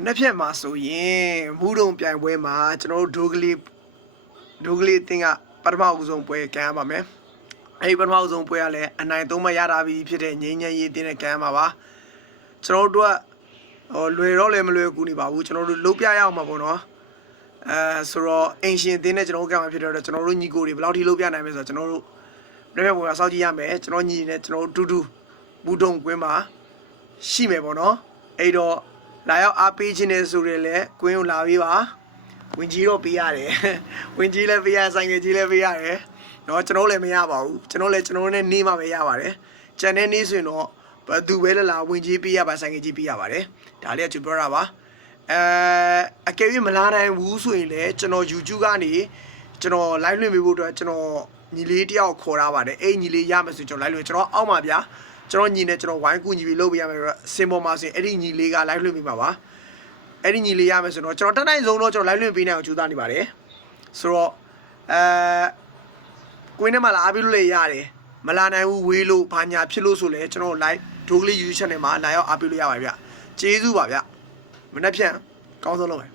နှစ်ဖြတ်မှာဆိုရင်မူးတုံပြိုင်ပွဲမှာကျွန်တော်တို့ဒိုကလေးတင်းကပထမအဦးဆုံးပွဲကမ်းရပါမယ်အဲ့ဒီပထမအဦးဆုံးပွဲကလည်းအနိုင်3မှရတာပြီဖြစ်တဲ့ငိမ့်ညံရေးတင်းနဲ့ကမ်းရမှာပါကျွန်တော်တို့ကလွယ်တော့လည်းမလွယ်ကူနေပါဘူးကျွန်တော်တို့လုံးပြရအောင်မှာပေါ့နော်ဆိုတော့အင်ရှင်တင်းနဲ့ကျွန်တော်တို့ကမ်းမှာဖြစ်တော့ကျွန်တော်တို့ညီကိုတွေဘယ်လောက်ထိလုံးပြနိုင်မလဲဆိုတော့ကျွန်တော်တို့နေ့ရက်ပေါ်ကစောင့်ကြည့်ရမယ်ကျွန်တော်ညီနဲ့ကျွန်တော်တို့တူမူးတုံကွင်းမှာရှိမယ်ပေါ့နော်အဲ့တော့လာရောက်အားပေးခြင်းနဲ့ဆိုရလေကွင်းကိုလာပြီးပါဝင်ကြီးတော့ပေးရတယ်ဝင်ကြီးလည်းပေးရဆိုင်ငယ်ကြီးလည်းပေးရတယ်เนาะကျွန်တော်လည်းမရပါဘူးကျွန်တော်နဲ့နေမှပဲရပါတယ်ကျန်တဲ့နေ့ဆိုရင်တော့ဘယ်သူပဲလာဝင်ကြီးပေးရပါဆိုင်ငယ်ကြီးပေးရပါတယ်ဒါလေးကကျွန်တော်ပြောတာပါအကယ်၍မလာနိုင်ဘူးဆိုရင်လည်းကျွန်တော် YouTube ကနေကျွန်တော် live လွှင့်ပေးဖို့အတွက်ကျွန်တော်ညီလေးတယောက်ခေါ်ထားပါတယ်အဲ့ညီလေးရမယ်ဆိုကျွန်တော် live လွှင့်ကျွန်တော်အောက်မှာဗျာကျွန်တော်ညီနဲ့ကျွန်တော်ဝိုင်းကူညီပြီးလုပ်ပေးရမယ်စင်ပေါ်မှာဆိုရင်အဲ့ဒီညီလေးက live လွှင့်ပေးမှာပါအဲ့ဒီညီလေးရမယ်ဆိုတော့ကျွန်တော်တက်နိုင်ဆုံးတော့ကျွန်တော် live လွှင့်ပေးနိုင်အောင်ကြိုးစားနေပါတယ်ဆိုတော့ကွင်းထဲမှာလာအားပေးလို့လည်းရတယ်မလာနိုင်ဘူးဝေးလို့ဘာညာဖြစ်လို့ဆိုလဲကျွန်တော် live ဒိုကလေး YouTube channel မှာလာရောက်အားပေးလို့ရပါဗျကျေးဇူးပါဗျမနေ့ပြန်ကောင်းဆုံးလုပ်မယ်